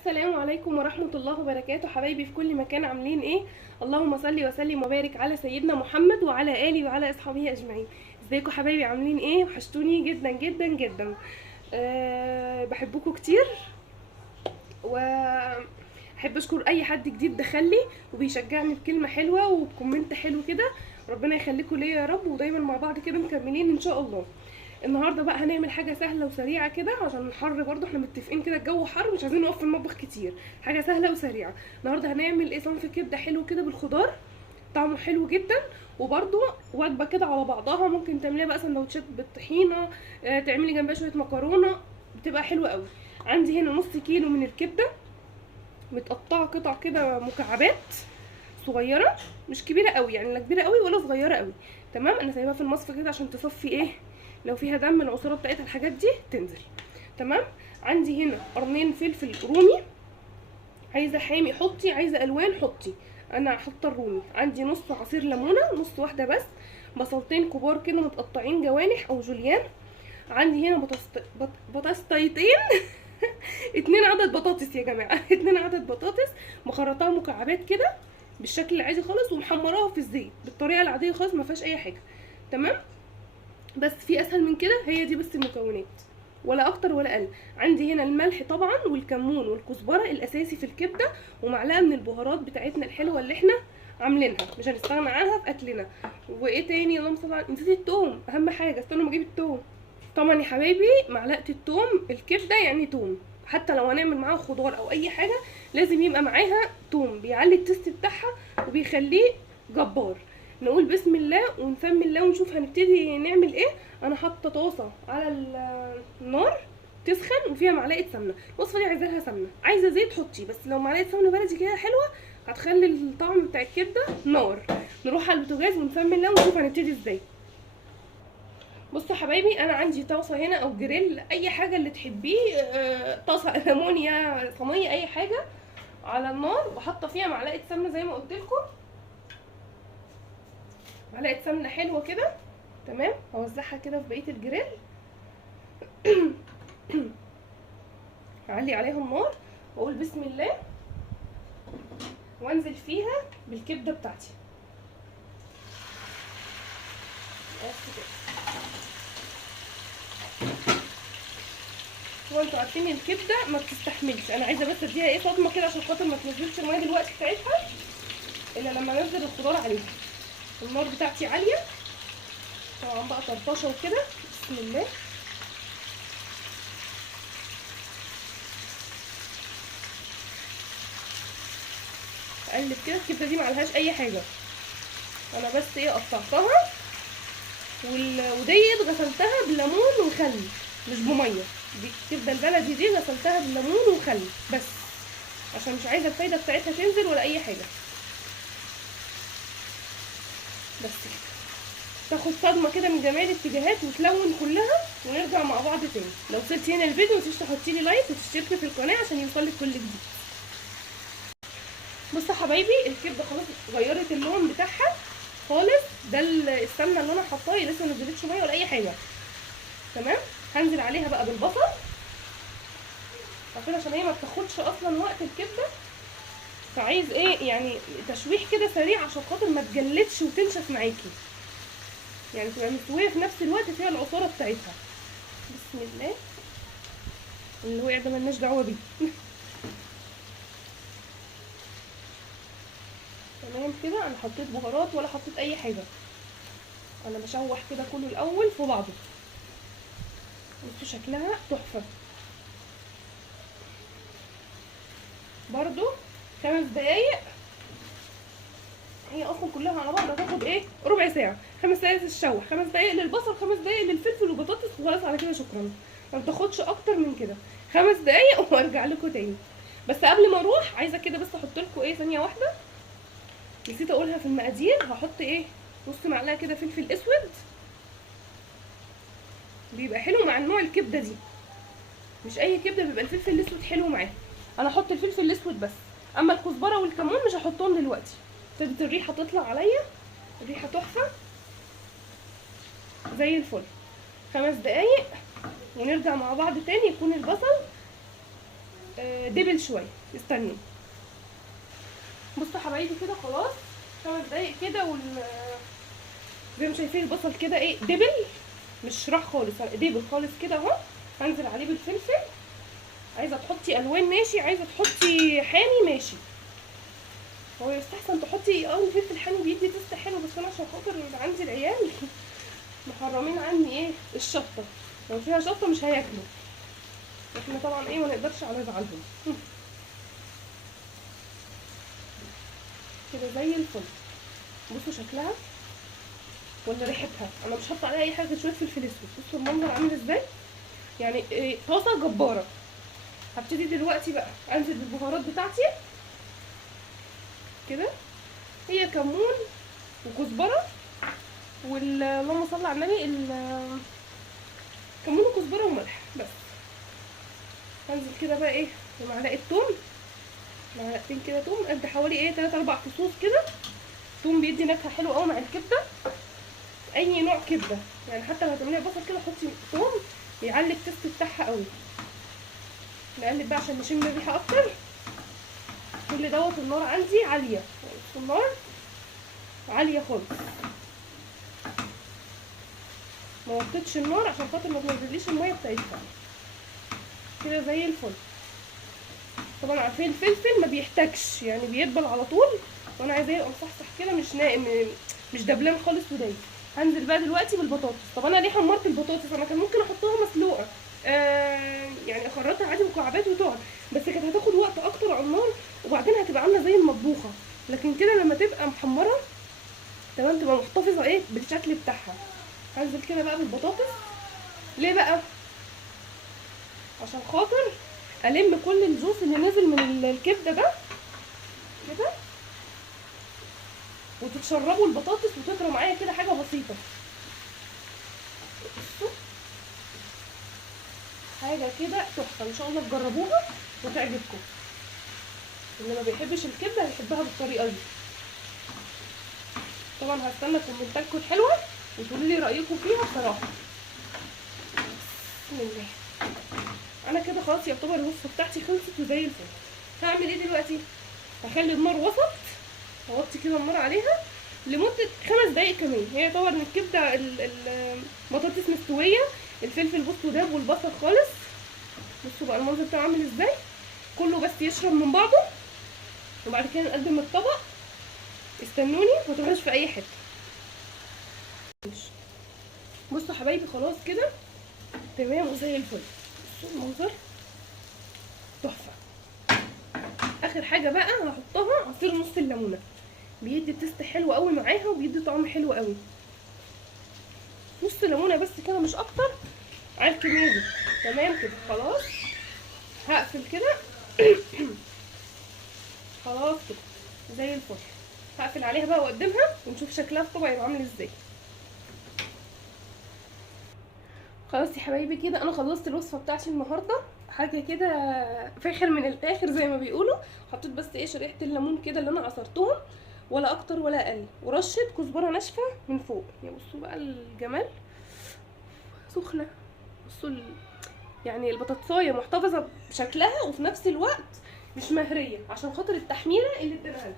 السلام عليكم ورحمة الله وبركاته. حبايبي في كل مكان عاملين ايه؟ اللهم صل وسلم وبارك على سيدنا محمد وعلى آله وعلى اصحابه اجمعين. ازيكم حبايبي؟ عاملين ايه؟ وحشتوني جدا جدا جدا. بحبكم كتير، واحب اشكر اي حد جديد دخلي وبيشجعني بكلمة حلوة وبكومنت حلو كده. ربنا يخليكم ليا يا رب، ودايما مع بعض كده مكملين ان شاء الله. النهارده بقى هنعمل حاجه سهله وسريعه كده عشان الحر، برضو احنا متفقين كده الجو حر مش عايزين نقف في المطبخ كتير. حاجه سهله وسريعه. النهارده هنعمل ايه؟ صنف كبده حلو كده بالخضار، طعمه حلو جدا، وبرضو وجبه كده على بعضها. ممكن تعمليها بقى سندوتشات بالطحينه، تعملي جنبها شويه مكرونه، بتبقى حلوه قوي. عندي هنا نص كيلو من الكبده متقطعه قطع كده مكعبات صغيره، مش كبيره قوي يعني، لا كبيره قوي ولا صغيره قوي. تمام. انا سايباها في المصفى كده عشان تصفي ايه لو فيها دم، العصاره بتاعتها الحاجات دي تنزل. تمام. عندي هنا قرنين فلفل رومي، عايزه حامي حطي، عايزه الوان حطي. انا حاطه الرومي. عندي نص عصير ليمونه، نص واحده بس. بصلتين كبار كده متقطعين جوانح او جوليان. عندي هنا بطاطستين 2 عدد بطاطس يا جماعه 2 عدد بطاطس مخرطاها مكعبات كده بالشكل العادي خالص، ومحمراها في الزيت بالطريقه العاديه خالص، ما فيهاش اي حاجه. تمام. بس في اسهل من كده، هي دي بس المكونات، ولا اكتر ولا اقل. عندي هنا الملح طبعا والكمون والكزبره الاساسي في الكبده، ومعلقه من البهارات بتاعتنا الحلوه اللي احنا عاملينها، مش هنستغنى عنها في اكلنا. وايه تاني؟ اللهم صل على، نسيت التوم، اهم حاجه. استنوا ما اجيب التوم. طبعا يا حبايبي معلقه التوم، الكبده يعني توم، حتى لو هنعمل معاها خضار او اي حاجه لازم يبقى معاها توم، بيعلي التست بتاعها وبيخليه جبار. نقول بسم الله ونسمي الله ونشوف هنبتدي نعمل ايه. انا حاطه طاسه على النار تسخن وفيها معلقه سمنه. الوصفه دي عايزه لها سمنه، عايزه زيت حطي، بس لو معلقه سمنه بلدي كده حلوه هتخلي الطعم بتاع الكبده نار. نروح على البوتاجاز ونسمي الله ونشوف هنبتدي ازاي. بصوا حبايبي، انا عندي طاسه هنا او جريل، اي حاجه اللي تحبيه، طاسه المونيا، صينيه، اي حاجه على النار، وحاطه فيها معلقه سمنه زي ما قلت لكم، معلقه سمنه حلوه كده. تمام. هوزعها كده في بقيه الجريل هعلي عليها النار واقول بسم الله وانزل فيها بالكبده بتاعتي. بس كده. هو انتوا عارفين الكبده ما بتستحملش، انا عايزه بس اديها ايه صدمه كده عشان خاطر ما تنزلش الميه دلوقتي بتاعتها الا لما انزل الخضار عليها. النار بتاعتي عاليه طبعا بقى، طرطشه وكده. بسم الله. اقلب كده. الكبده دي معلهاش اي حاجه، انا بس ايه قطعتها وديت غسلتها بليمون وخل مش بميه. دي الكبده البلدي دي غسلتها بالليمون وخل بس، عشان مش عايزه الفايده بتاعتها تنزل ولا اي حاجه. بس كده تاخد صدمه كده من جميع الاتجاهات وتلون كلها، ونرجع مع بعض تاني. لو وصلتي هنا الفيديو متنسيش تحطي لي لايك وتشتركي في القناه عشان يوصلك كل جديد. بصوا حبايبي، الكبده خلاص غيرت اللون بتاعها خالص. ده السمنه اللي انا حطاها لسه ما نزلتش ميه ولا اي حاجه. تمام. هنزل عليها بقى بالبصل عشان هي ما بتاخدش اصلا وقت الكبده، فعايز ايه يعني تشويح كده سريع عشان خاطر ما تجلدش وتنشف معاكي، يعني تبقى مستويه في نفس الوقت فيها العصاره بتاعتها. بسم الله. اللي وقع ده ملناش دعوه بيه تمام كده. انا حطيت بهارات ولا حطيت اي حاجه، انا بشوح كده كله الاول في بعضه. بصوا شكلها تحفه. برضو 5 دقايق، هي اصلا كلها على بعض هتاخد ايه ربع ساعه. 5 دقايق تتشوح، 5 دقايق للبصل، 5 دقايق للفلفل والبطاطس، وخلاص على كده شكرا. ما بتاخدش اكتر من كده. 5 دقايق وارجع لكم تاني. بس قبل ما اروح عايزه كده بس احط لكم ايه ثانيه واحده، نسيت اقولها في المقادير. هحط ايه؟ نص معلقه كده فلفل اسود، بيبقى حلو مع النوع الكبده دي، مش اي كبده بيبقى الفلفل الاسود حلو معاه. انا هحط الفلفل الاسود بس، اما الكزبره والكمون مش هحطهم دلوقتي. ابتدت الريحه تطلع عليا، الريحه تحفه زي الفل. 5 دقايق ونرجع مع بعض تاني، يكون البصل دبل شويه. استنوا. بصوا حبايبي كده خلاص 5 دقايق كده زي ما شايفين البصل كده ايه دبل، مش راح خالص، دبل خالص كده اهو. هنزل عليه بالفلفل. عايزه تحطي الوان ماشي، عايزه تحطي حامي ماشي. هو يستحسن تحطي الفلفل حامي بيدي تست حلو، بس انا عشان خاطر عندي العيال محرمين عني ايه الشطه، لو فيها شطه مش هياكلوا. احنا طبعا ايه ما نقدرش على زعلهم. كده زي الفل. بصوا شكلها ولا ريحتها، انا مش حاطه عليها اي حاجه، شويه فلفل اسود. بصوا المنظر عامل ازاي، يعني إيه طاسه جباره. هبتدي دلوقتي بقى انزل بالبهارات بتاعتي كده، هي كمون وكزبره اللهم صل على النبي، كمون وكزبره وملح بس. هنزل كده بقى ايه بمعلقه توم، معلقتين كده توم، قد حوالي ايه 3 4 فصوص كده. توم بيدي نكهه حلوه قوي مع الكبده، اي نوع كبده يعني، حتى لو هتعمليها بصل كده حطي توم بيعلي التست بتاعها قوي. نقلب بقى عشان نشم الريحه اكتر. كل دوت النار عندي عاليه، يعني النار عاليه خالص، ما وطيتش النار عشان خاطر ما تنزليش الميه بتاعتها. كده زي الفل. طبعا عارفين الفلفل ما بيحتاجش يعني بيدبل على طول، وانا عايزاه يبقى مصحصح كده، مش ناقم مش دبلان خالص ودايب. هنزل بقى دلوقتي بالبطاطس. طب انا ليه حمرت البطاطس؟ انا كان ممكن احطها مسلوقه يعني اخرطها عادي مكعبات وتقعد، بس كانت هتاخد وقت اكتر على النار، وبعدين هتبقى عامله زي المطبوخه. لكن كده لما تبقى محمره تمام تبقى محتفظه ايه بالشكل بتاعها. هنزل كده بقى بالبطاطس. ليه بقى؟ عشان خاطر الم كل الجوس اللي نزل من الكبده ده كده، وتتشربوا البطاطس وتطرى معايا كده حاجه بسيطه. بصوا حاجه كده تحفه، ان شاء الله تجربوها وتعجبكم. اللي ما بيحبش الكبده هيحبها بالطريقه دي. طبعا هستنى كومنتاتكم الحلوه وتقولوا لي رايكم فيها بصراحه. بسم الله. انا كده خلاص يعتبر الوصفه بتاعتي خلصت وزي الفل. هعمل ايه دلوقتي؟ هخلي النار وسط، هوطي كده النار عليها لمده 5 دقايق كمان. هي طبعا الكبده البطاطس مستويه، الفلفل بصوا داب والبصل خالص. بصوا بقى المنظر بتاعه عامل ازاي، كله بس يشرب من بعضه، وبعد كده نقدم الطبق. استنوني ما تروحوش في اي حته. بصوا حبايبي خلاص كده تمام وزي الفل. بصوا المنظر تحفه. اخر حاجه بقى هحطها عصير نص الليمونه، بيدي تيست حلو قوي معاها وبيدي طعم حلو قوي. نص ليمونه بس كده مش اكتر على الكميه دي. تمام كده خلاص. هقفل كده خلاص كده زي الفل. هقفل عليها بقى واقدمها ونشوف شكلها في طبق يبقى عامل ازاي. خلاص يا حبايبي كده انا خلصت الوصفه بتاعتي النهارده، حاجه كده فاخر من الاخر زي ما بيقولوا. حطيت بس ايه شريحه الليمون كده اللي انا عصرتهم، ولا اكتر ولا اقل، ورشه كزبره ناشفه من فوق. يعني بصوا بقى الجمال، سخنه. بصوا يعني البطاطسايه محتفظه بشكلها وفي نفس الوقت مش مهريه، عشان خاطر التحميره اللي اديناها لها.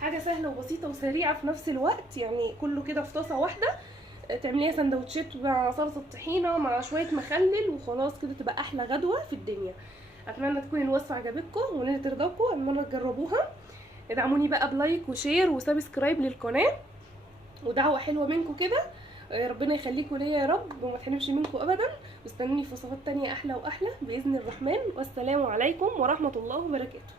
حاجه سهله وبسيطه وسريعه في نفس الوقت، يعني كله كده في طاسه واحده. تعمليها سندوتشات مع سلطه طحينه مع شويه مخلل وخلاص كده تبقى احلى غدوه في الدنيا. اتمنى تكون الوصفه عجبتكم ونال ترضاكم، اتمنى تجربوها. ادعموني بقى بلايك وشير وسبسكرايب للقناه، ودعوه حلوه منكم كده. ربنا يخليكم ليا يا رب وما تحرمش منكم ابدا. واستنوني في وصفات تانية احلى واحلى باذن الرحمن. والسلام عليكم ورحمه الله وبركاته.